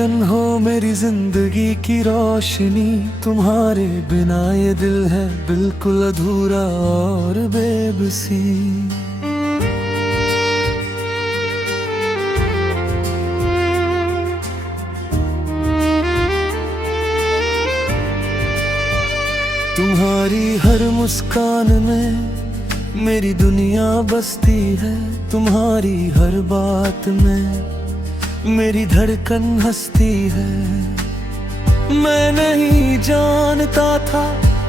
किरण हो मेरी जिंदगी की रोशनी, तुम्हारे बिना ये दिल है बिल्कुल अधूरा और बेबसी। तुम्हारी हर मुस्कान में मेरी दुनिया बसती है, तुम्हारी हर बात में मेरी धड़कन हंसती है। मैं नहीं जानता था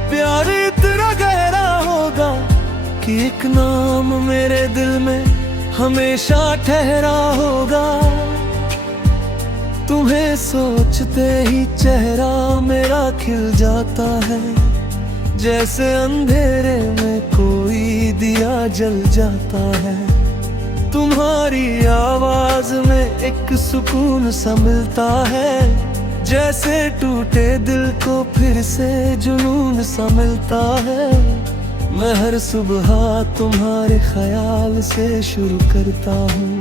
प्यार इतना गहरा होगा कि एक नाम मेरे दिल में हमेशा ठहरा होगा। तुम्हें सोचते ही चेहरा मेरा खिल जाता है, जैसे अंधेरे में कोई दिया जल जाता है। तुम्हारी आवाज में एक सुकून सा मिलता है, जैसे टूटे दिल को फिर से जुनून सा मिलता है। मैं हर सुबह तुम्हारे ख्याल से शुरू करता हूँ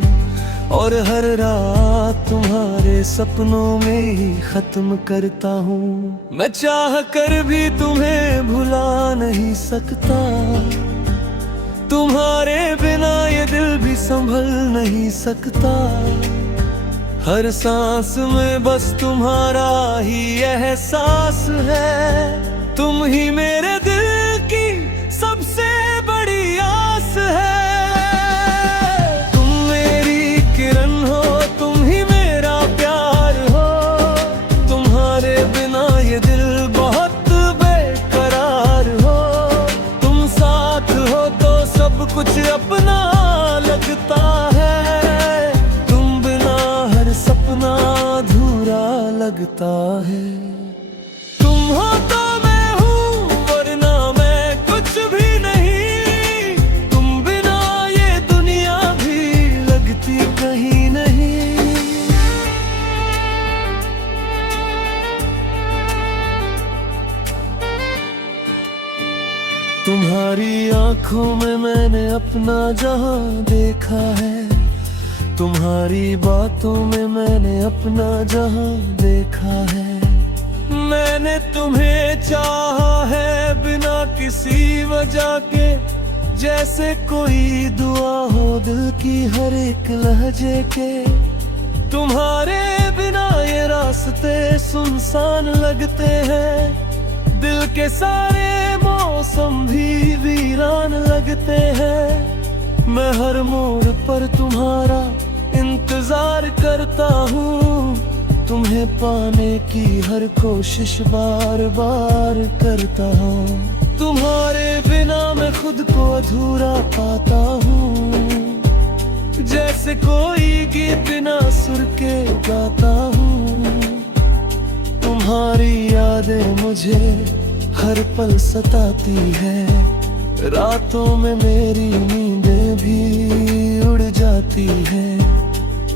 और हर रात तुम्हारे सपनों में ही खत्म करता हूँ। मैं चाह कर भी तुम्हें भुला नहीं सकता, तुम्हारे बिना ये दिल भी संभल नहीं सकता। हर सांस में बस तुम्हारा ही एहसास है, तुम ही मेरे दिल की सबसे बड़ी आस है। तुम मेरी किरण हो, तुम ही मेरा प्यार हो, तुम्हारे बिना ये दिल बहुत बेकरार हो। तुम साथ हो तो सब कुछ अपना लगता है, तुम बिना हर सपना अधूरा लगता है। तुम हो तो मैं हूँ वरना मैं कुछ भी नहीं, तुम बिना ये दुनिया भी लगती कहीं नहीं। तुम्हारी आंखों में मैंने अपना जहां देखा है, तुम्हारी बातों में मैंने अपना जहां देखा है। मैंने तुम्हें चाहा है बिना किसी वजह के, जैसे कोई दुआ हो दिल की हर एक लहजे के। तुम्हारे बिना ये रास्ते सुनसान लगते हैं, दिल के सारे मौसम भी वीरान लगते हैं। मैं हर मोड़ पर तुम्हारा इंतजार करता हूँ, तुम्हें पाने की हर कोशिश बार बार करता हूँ। तुम्हारे बिना मैं खुद को अधूरा पाता हूँ, जैसे कोई गीत बिना सुर के गाता हूँ। तुम्हारी यादें मुझे हर पल सताती है, रातों में मेरी नींदें भी उड़ जाती है।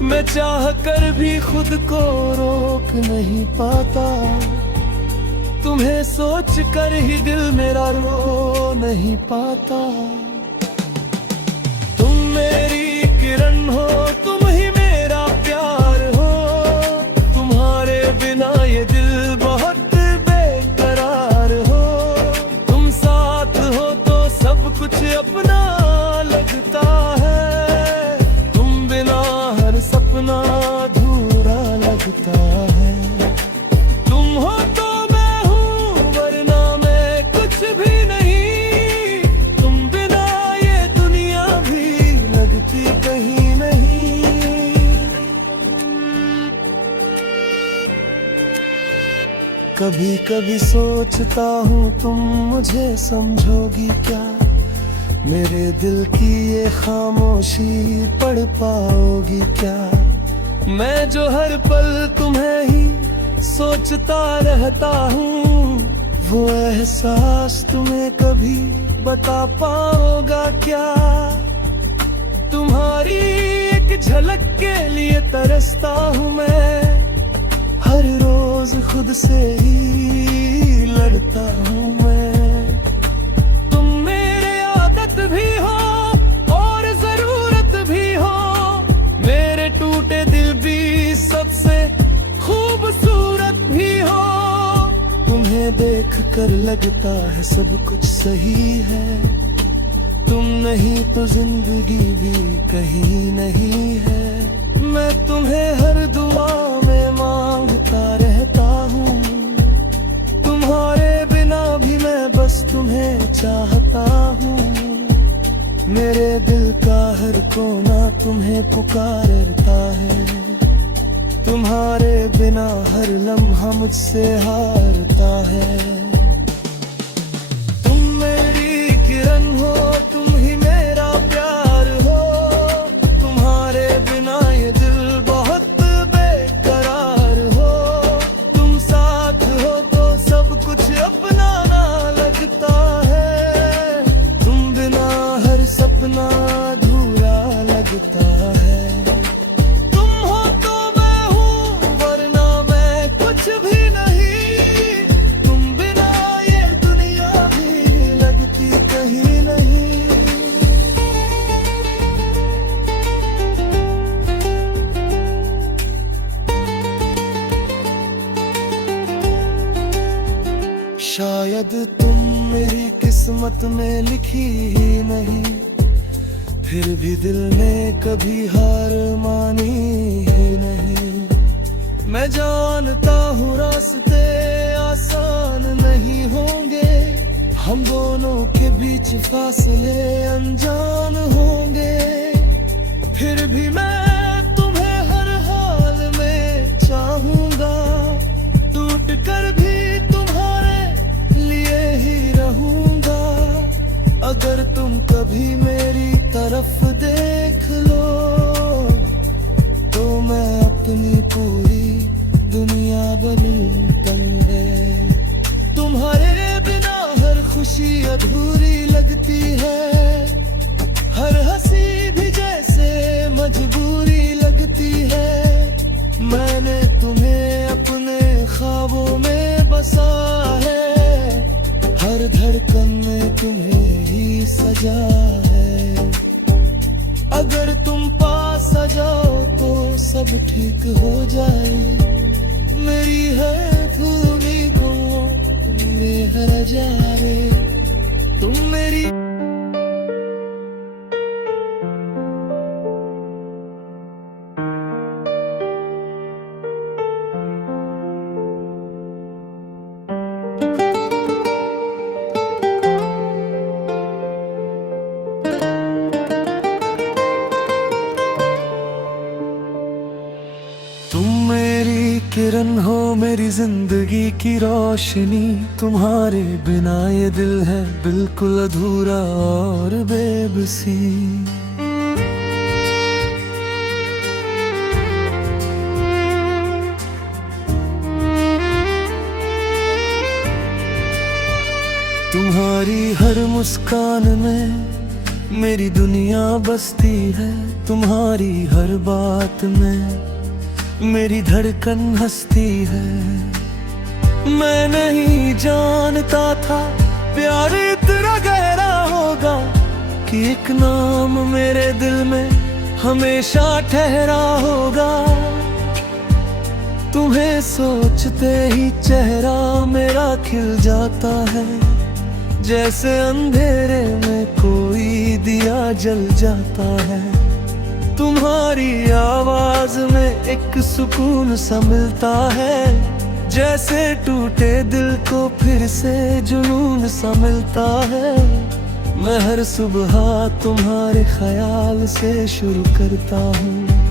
मैं चाह कर भी खुद को रोक नहीं पाता, तुम्हें सोच कर ही दिल मेरा रो नहीं पाता। तुम मेरी किरण हो, तुम ही मेरा प्यार हो, तुम्हारे बिना ये दिल बहुत बेकरार हो। तुम साथ हो तो सब कुछ अपना लगता है, तुम बिना हर सपना अधूरा लगता है। तुम हो तो मैं हूँ वरना मैं कुछ भी नहीं, तुम बिना ये दुनिया भी लगती कहीं नहीं। कभी कभी सोचता हूँ तुम मुझे समझोगी क्या, मेरे दिल की ये खामोशी पढ़ पाओगी क्या। मैं जो हर पल तुम्हें ही सोचता रहता हूँ, वो एहसास तुम्हें कभी बता पाओगा क्या। तुम्हारी एक झलक के लिए तरसता हूँ मैं, हर रोज खुद से ही लड़ता हूँ मैं। तुम मेरे आदत भी हो और जरूरत भी हो, मेरे टूटे दिल भी सबसे खूब लगता है सब कुछ सही है। तुम नहीं तो जिंदगी भी कहीं नहीं है। मैं तुम्हें हर दुआ में मांगता रहता हूँ। तुम्हारे बिना भी मैं बस तुम्हें चाहता हूँ। मेरे दिल का हर कोना तुम्हें पुकारता है। तुम्हारे बिना हर लम्हा मुझसे हारता है। तुम मेरी किरण हो, तुम ही मेरा प्यार हो। तुम्हारे बिना ये दिल बहुत बेकरार हो। तुम साथ हो तो सब कुछ अपना ना लगता है। तुम बिना हर सपना अधूरा लगता है। शायद तुम मेरी किस्मत में लिखी ही नहीं, फिर भी दिल ने कभी हार मानी ही नहीं। मैं जानता हूँ रास्ते आसान नहीं होंगे। हम दोनों के बीच फासले अनजान होंगे। फिर भी मैं तुम्हें हर हाल में चाहूँगा। टूट कर भी अगर तुम कभी मेरी तरफ देख लो तो मैं अपनी पूरी दुनिया बनूं तन्हे। तुम्हारे बिना हर खुशी अधूरी लगती है। हर हंसी भी जैसे मजबूरी लगती है। मैंने तुम्हें अपने ख्वाबों में बसा है। हर धड़कन में तुम्हें ही सजा है। अगर तुम पास आ जाओ तो सब ठीक हो जाए। मेरी है भूली गुम में हर जाए। तुम मेरी किरण हो मेरी जिंदगी की रोशनी। तुम्हारे बिना ये दिल है बिल्कुल अधूरा और बेबसी। तुम्हारी हर मुस्कान में मेरी दुनिया बसती है। तुम्हारी हर बात में मेरी धड़कन हंसती है। मैं नहीं जानता था प्यार इतना गहरा होगा कि एक नाम मेरे दिल में हमेशा ठहरा होगा। तुम्हें सोचते ही चेहरा मेरा खिल जाता है। जैसे अंधेरे में कोई दिया जल जाता है। तुम्हारी आवाज में एक सुकून सा मिलता है। जैसे टूटे दिल को फिर से जुनून सा मिलता है। मैं हर सुबह तुम्हारे ख्याल से शुरू करता हूँ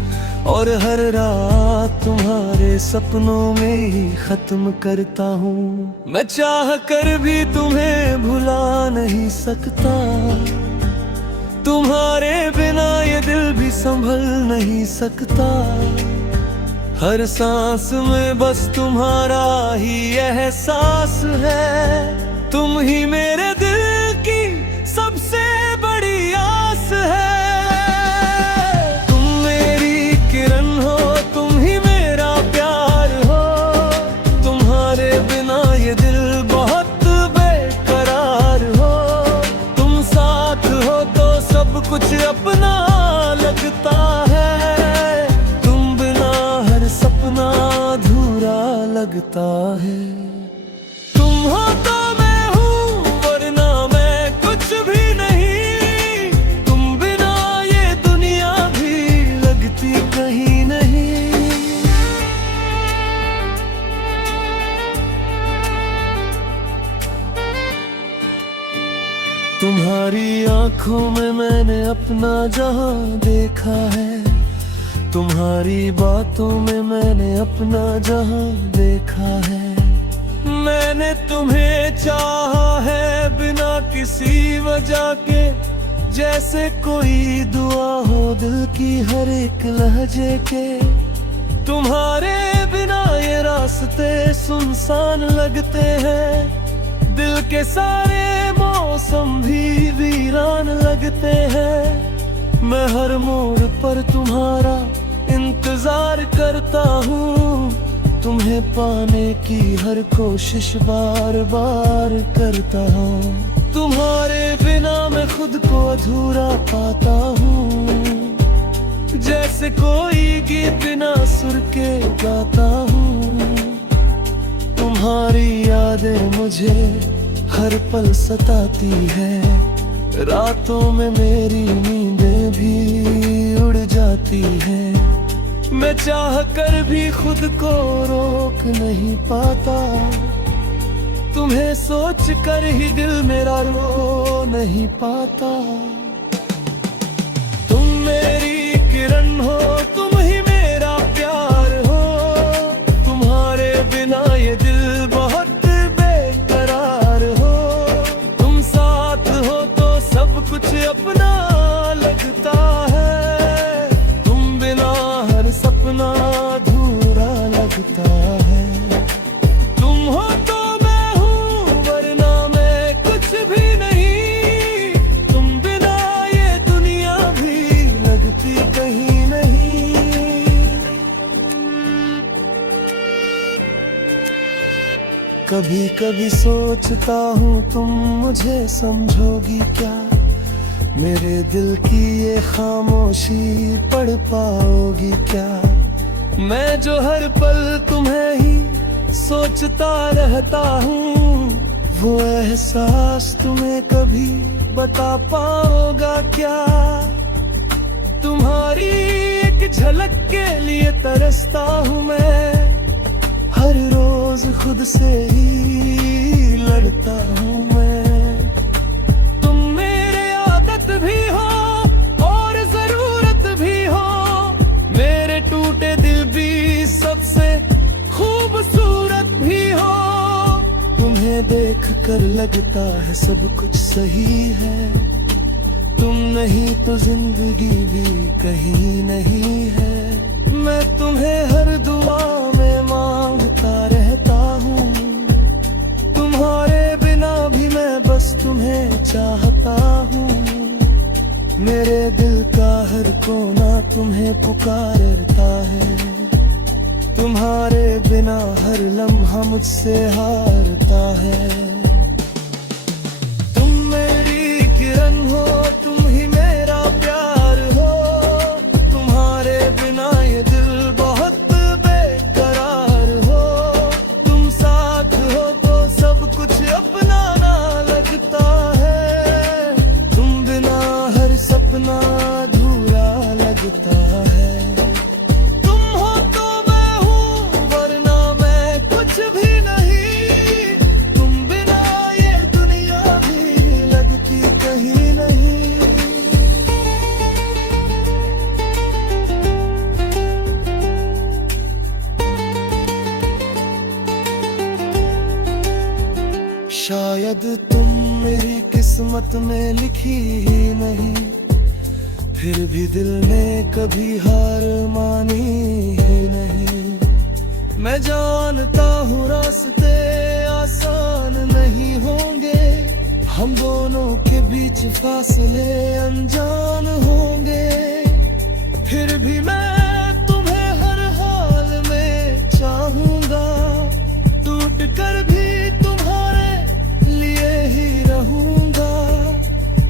और हर रात तुम्हारे सपनों में ही खत्म करता हूँ। मैं चाह कर भी तुम्हें भुला नहीं सकता। तुम्हारे बिना ये दिल भी संभल नहीं सकता। हर सांस में बस तुम्हारा ही एहसास है। तुम ही मेरे दिल की सबसे बड़ी आस है। तुम मेरी किरण हो, तुम ही मेरा प्यार हो। तुम्हारे बिना ये दिल बहुत बेकरार हो। तुम साथ हो तो सब कुछ अपना लगता है। तुम बिना हर सपना अधूरा लगता है। तुम हो तो मैं तुम्हारी आंखों में मैंने अपना जहां देखा है, तुम्हारी बातों में मैंने अपना जहां देखा है। मैंने तुम्हें चाहा है बिना किसी वजह के, जैसे कोई दुआ हो दिल की हर एक लहजे के। तुम्हारे बिना ये रास्ते सुनसान लगते हैं, दिल के सारे मौसम भी वीरान लगते हैं। मैं हर मोड़ पर तुम्हारा इंतजार करता हूँ, तुम्हें पाने की हर कोशिश बार बार करता हूँ। तुम्हारे बिना मैं खुद को अधूरा पाता हूँ, जैसे कोई गीत बिना सुर के गाता हूँ। तुम्हारी यादें मुझे हर पल सताती है, रातों में मेरी नींदें भी उड़ जाती हैं। मैं चाह कर भी खुद को रोक नहीं पाता, तुम्हें सोच कर ही दिल मेरा रो नहीं पाता। तुम मेरी किरण हो, तुम ही मेरा प्यार हो, तुम्हारे बिना ये दिल बहुत बेकरार हो। तुम साथ हो तो सब कुछ अपना लगता है, तुम बिना हर सपना अधूरा लगता है। तुम हो तो मैं हूँ वरना मैं कुछ भी नहीं, तुम बिना ये दुनिया भी लगती कहीं नहीं। कभी कभी सोचता हूँ तुम मुझे समझोगी क्या, मेरे दिल की ये खामोशी पढ़ पाओगी क्या। मैं जो हर पल तुम्हें ही सोचता रहता हूँ, वो एहसास तुम्हें कभी बता पाओगा क्या। तुम्हारी एक झलक के लिए तरसता हूँ मैं, हर रोज खुद से ही लड़ता हूँ मैं। तुम मेरे आदत भी हो और जरूरत भी हो, मेरे टूटे दिल भी सबसे खूबसूरत भी हो। तुम्हें देख कर लगता है सब कुछ सही है, तुम नहीं तो जिंदगी भी कहीं नहीं है। मैं तुम्हें हर दुआ में मांगता रहता हूँ, तुम्हारे बिना भी मैं बस तुम्हें चाहता हूँ। मेरे दिल का हर कोना तुम्हें पुकारता है, तुम्हारे बिना हर लम्हा मुझसे हारता है। तुम मेरी किरण हो, तुम ही मेरा प्यार हो, तुम्हारे बिना ये दिल बहुत बेकरार हो। तुम साथ हो तो सब कुछ अपना ना लगता है, तुम बिना हर सपना अधूरा लगता है। तुम हो तो मैं हूँ वरना मैं कुछ भी नहीं, तुम बिना ये दुनिया भी लगती कहीं नहीं। शायद तुम मेरी किस्मत में लिखी ही नहीं, फिर भी दिल ने कभी हार मानी ही नहीं। मैं जानता हूँ रास्ते आसान नहीं होंगे, हम दोनों के बीच फासले अनजान होंगे। फिर भी मैं तुम्हें हर हाल में चाहूँगा, टूट कर भी तुम्हारे लिए ही रहूँगा।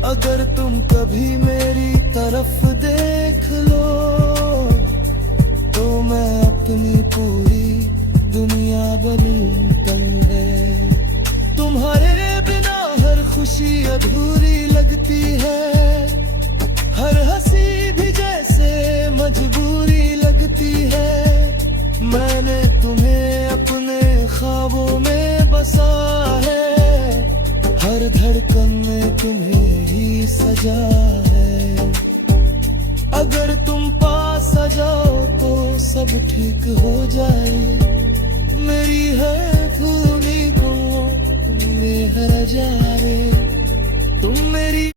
अगर तुम कभी मेरी तरफ देख लो, तो मैं अपनी पूरी दुनिया बनूं तंग है। तुम्हारे बिना हर खुशी अधूरी लगती है, हर हंसी भी जैसे मजबूरी लगती है। मैंने तुम्हें अपने ख्वाबों में बसा है, हर धड़कन में तुम्हें ही सजा है। अगर तुम पास आ जाओ तो सब ठीक हो जाए। मेरी है भूली को तुम्हें हर जा रे, तुम मेरी